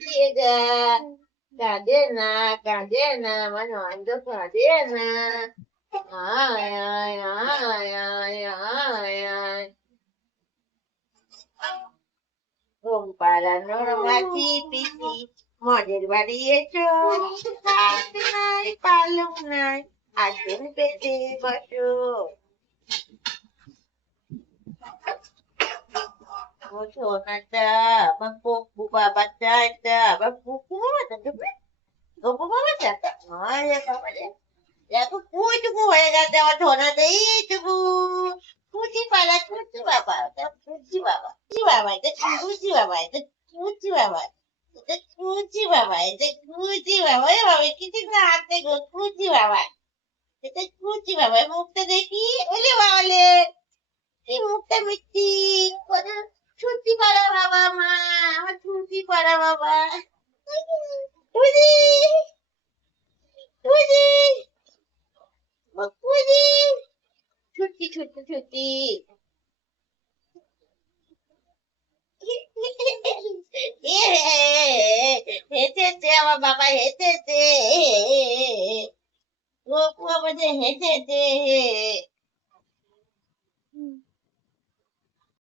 দিয়ে যা। কাঁদে না, কাঁদে না, আমার নন্দ কাঁদে না। আয় আয় আয় আয় আয় আয়। ঘুম পাড়ানোর মাছি পিসি মদের বাড়ি এসো। খাট নাই পালং নাই আসন পেতে বসো। ওঠো না তা আমার পপু বাবাটা এটা আবার পুপু বাবাটা দেবে। গপু বাবাটা আরে বাবা রে, দেখো কুচুকু হয়ে গেছে আমার ঠোনাতে এইটুকু। কুচি পাড়া কুচি বাবা, এটা কুচি বাবা, কুচি বাবা, এটা কুচি বাবা, এটা কুচি বাবা, এটা কুচি বাবা, এটা কুচি বাবা, এ বাবা কিছু না হাতে গো কুচি বাবা, এটা কুচি বাবা, মুখটা দেখি, ওলে বাবালে, এই মুখটা মিষ্টি করে। ছুটি পাড়া বাবা মা, আমার ছুটি পাড়া বাবা। টুজি, টুজি, টুজি, ছুটি ছুটি ছুটি। হেঁটেছে আমার বাবা হেঁটেছে। গপু আমাদের হেঁটেছে।